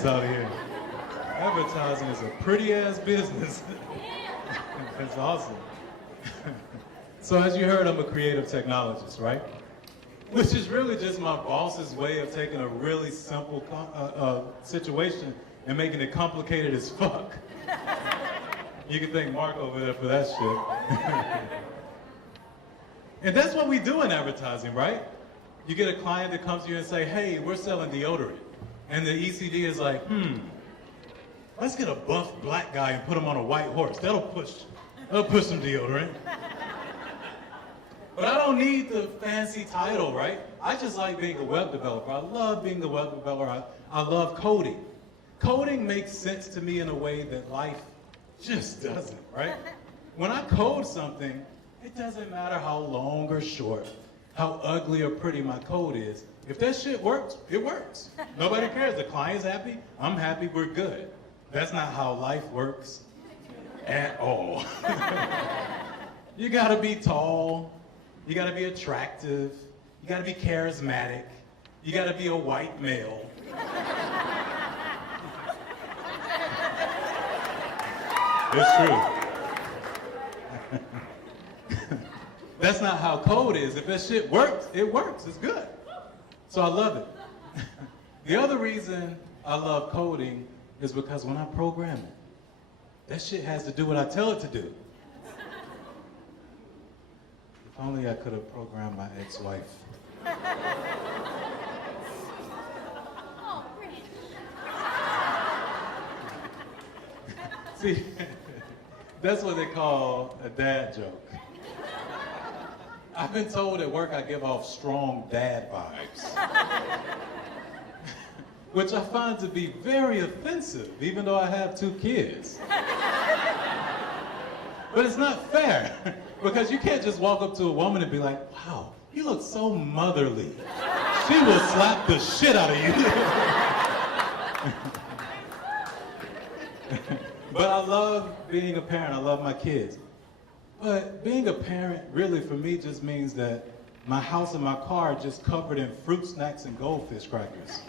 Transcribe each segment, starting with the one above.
hands out here. Advertising is a pretty-ass business. It's awesome. So as you heard, I'm a creative technologist, right? Which is really just my boss's way of taking a really simple situation and making it complicated as fuck. You can thank Mark over there for that shit. And that's what we do in advertising, right? You get a client that comes to you and say, hey, we're selling deodorant. And the ECD is like, let's get a buff black guy and put him on a white horse. That'll push some deodorant. But I don't need the fancy title, right? I just like being a web developer. I love being a web developer. I love coding. Coding makes sense to me in a way that life just doesn't, right? When I code something, it doesn't matter how long or short, how ugly or pretty my code is. If that shit works, it works. Nobody cares. The client's happy, I'm happy, we're good. That's not how life works at all. You gotta be tall, you gotta be attractive, you gotta be charismatic, you gotta be a white male. It's true. That's not how code is. If that shit works, it works. It's good. So I love it. The other reason I love coding is because when I program it, that shit has to do what I tell it to do. If only I could have programmed my ex-wife. See, that's what they call a dad joke. I've been told at work I give off strong dad vibes. Which I find to be very offensive, even though I have 2 kids. But it's not fair, because you can't just walk up to a woman and be like, wow, you look so motherly. She will slap the shit out of you. But I love being a parent, I love my kids. But being a parent really for me just means that my house and my car are just covered in fruit snacks and goldfish crackers.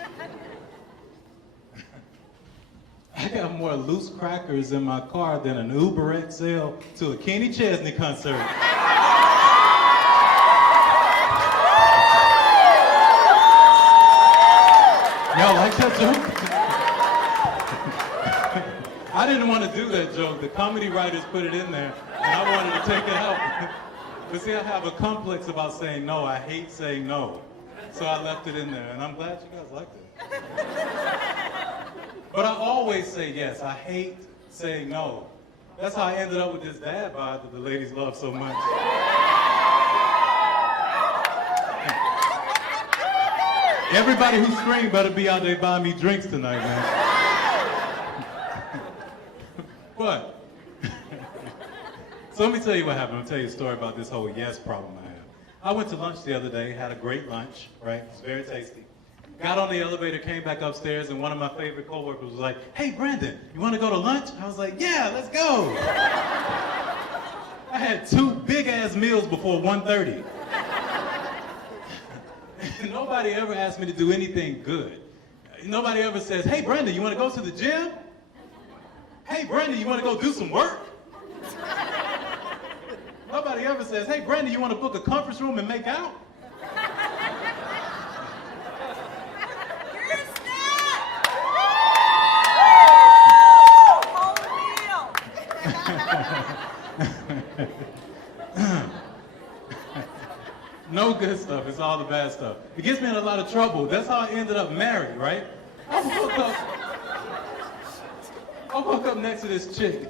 I got more loose crackers in my car than an Uber XL to a Kenny Chesney concert. Y'all like that joke? I didn't want to do that joke. The comedy writers put it in there, and I wanted to take it out. But see, I have a complex about saying no. I hate saying no. So I left it in there, and I'm glad you guys liked it. But I always say yes. I hate saying no. That's how I ended up with this dad vibe that the ladies love so much. Everybody who screamed better be out there buying me drinks tonight, man. But, so let me tell you what happened. I'll tell you a story about this whole yes problem I have. I went to lunch the other day, had a great lunch, right? It was very tasty. Got on the elevator, came back upstairs, and one of my favorite coworkers was like, hey, Brandon, you want to go to lunch? I was like, yeah, let's go. I had 2 big-ass meals before 1:30. Nobody ever asked me to do anything good. Nobody ever says, hey, Brandon, you want to go to the gym? Hey, Brandon, you want to go do some work? Nobody ever says, hey, Brandon, you want to book a conference room and make out? You're a snack! Whole meal! No good stuff, it's all the bad stuff. It gets me in a lot of trouble. That's how I ended up married, right? I woke up next to this chick,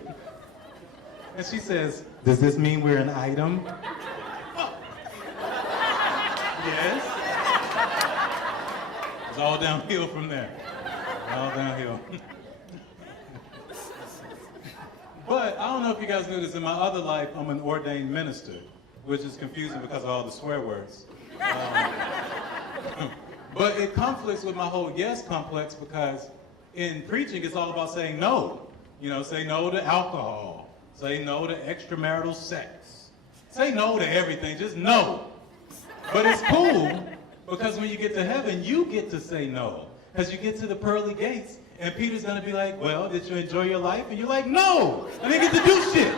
and she says, does this mean we're an item? Oh. Yes. It's all downhill from there. All downhill. But I don't know if you guys knew this, in my other life, I'm an ordained minister, which is confusing because of all the swear words. But it conflicts with my whole yes complex, because in preaching, it's all about saying no. You know, say no to alcohol. Say no to extramarital sex. Say no to everything, just no. But it's cool, because when you get to heaven, you get to say no. Because you get to the pearly gates, And Peter's gonna be like, well, did you enjoy your life? And you're like, no, I didn't get to do shit.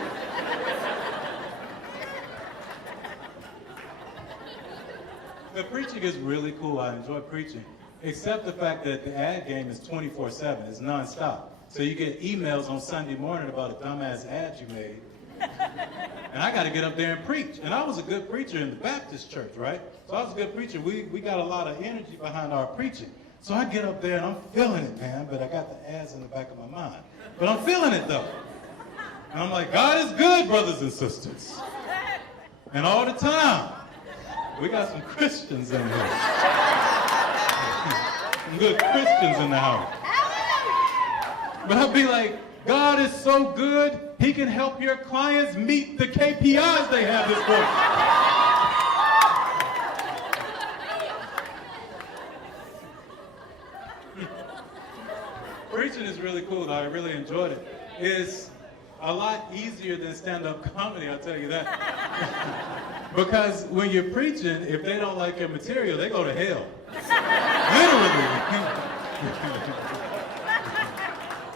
The preaching is really cool. I enjoy preaching, except the fact that the ad game is 24/7. It's nonstop. So you get emails on Sunday morning about a dumbass ad you made. And I got to get up there and preach. And I was a good preacher in the Baptist church, right? So I was a good preacher. We got a lot of energy behind our preaching. So I get up there and I'm feeling it, man. But I got the ads in the back of my mind. But I'm feeling it, though. And I'm like, God is good, brothers and sisters. And all the time, we got some Christians in here. Some good Christians in the house. But I'll be like, God is so good, he can help your clients meet the KPIs they have this week. Preaching is really cool, though. I really enjoyed it. It's a lot easier than stand-up comedy, I'll tell you that. Because when you're preaching, if they don't like your material, they go to hell. Literally.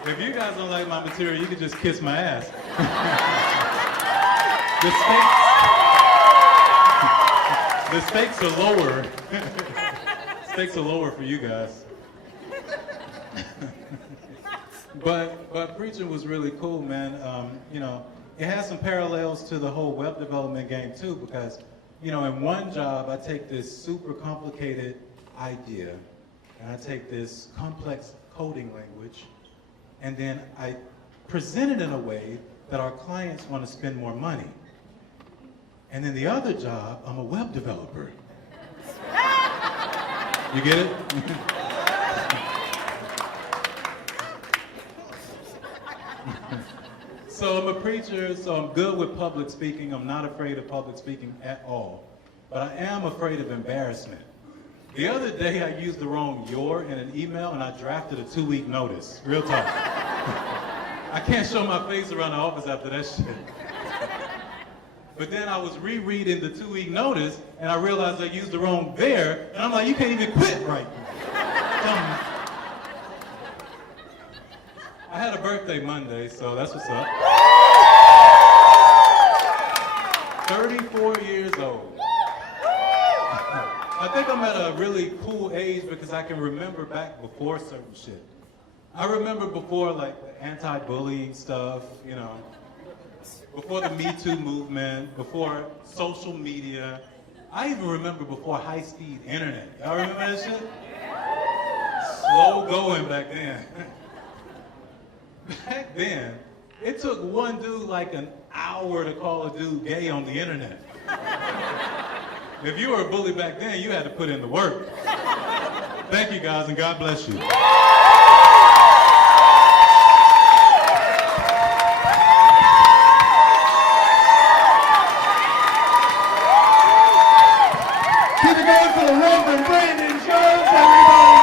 If you guys don't like my material, you can just kiss my ass. The stakes are lower. Stakes are lower for you guys. But preaching was really cool, man. You know, it has some parallels to the whole web development game too, because, you know, in one job, I take this super complicated idea, and I take this complex coding language, and then I present it in a way that our clients want to spend more money. And then the other job, I'm a web developer. You get it? So I'm a preacher, so I'm good with public speaking. I'm not afraid of public speaking at all. But I am afraid of embarrassment. The other day, I used the wrong "your" in an email, and I drafted a 2-week notice. Real talk. I can't show my face around the office after that shit. But then I was rereading the 2-week notice, and I realized I used the wrong "there," and I'm like, you can't even quit right. I had a birthday Monday, so that's what's up. 34 years old. I think I'm at a really cool age because I can remember back before certain shit. I remember before, like, the anti-bullying stuff, you know, before the Me Too movement, before social media. I even remember before high-speed internet. Y'all remember that shit? Slow going back then. Back then, it took one dude like an hour to call a dude gay on the internet. If you were a bully back then, you had to put in the work. Thank you, guys, and God bless you. Keep it going for the Reverend Brandon Jones, everybody.